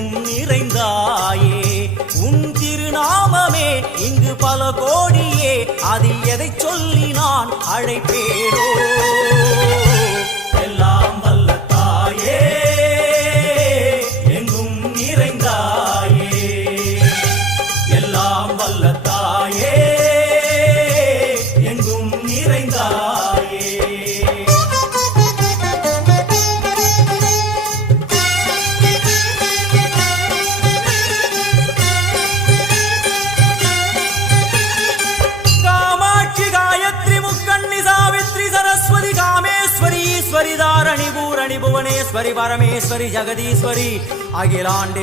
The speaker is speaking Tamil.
எங்கும் நிறைந்தாயே உன் திருநாமமே இங்கு பல கோடியே அதில் எதை சொல்லி நான் அழைப்பேனோ எல்லாம் வல்ல தாயே எங்கும் நிறைந்தாயே எல்லாம் வல்ல தாயே எங்கும் நிறைந்தாயே ईश्वरी दारणी भूरणी भुवनेश्वरी परमेश्वरी जगदीश्वरी अखिलांडे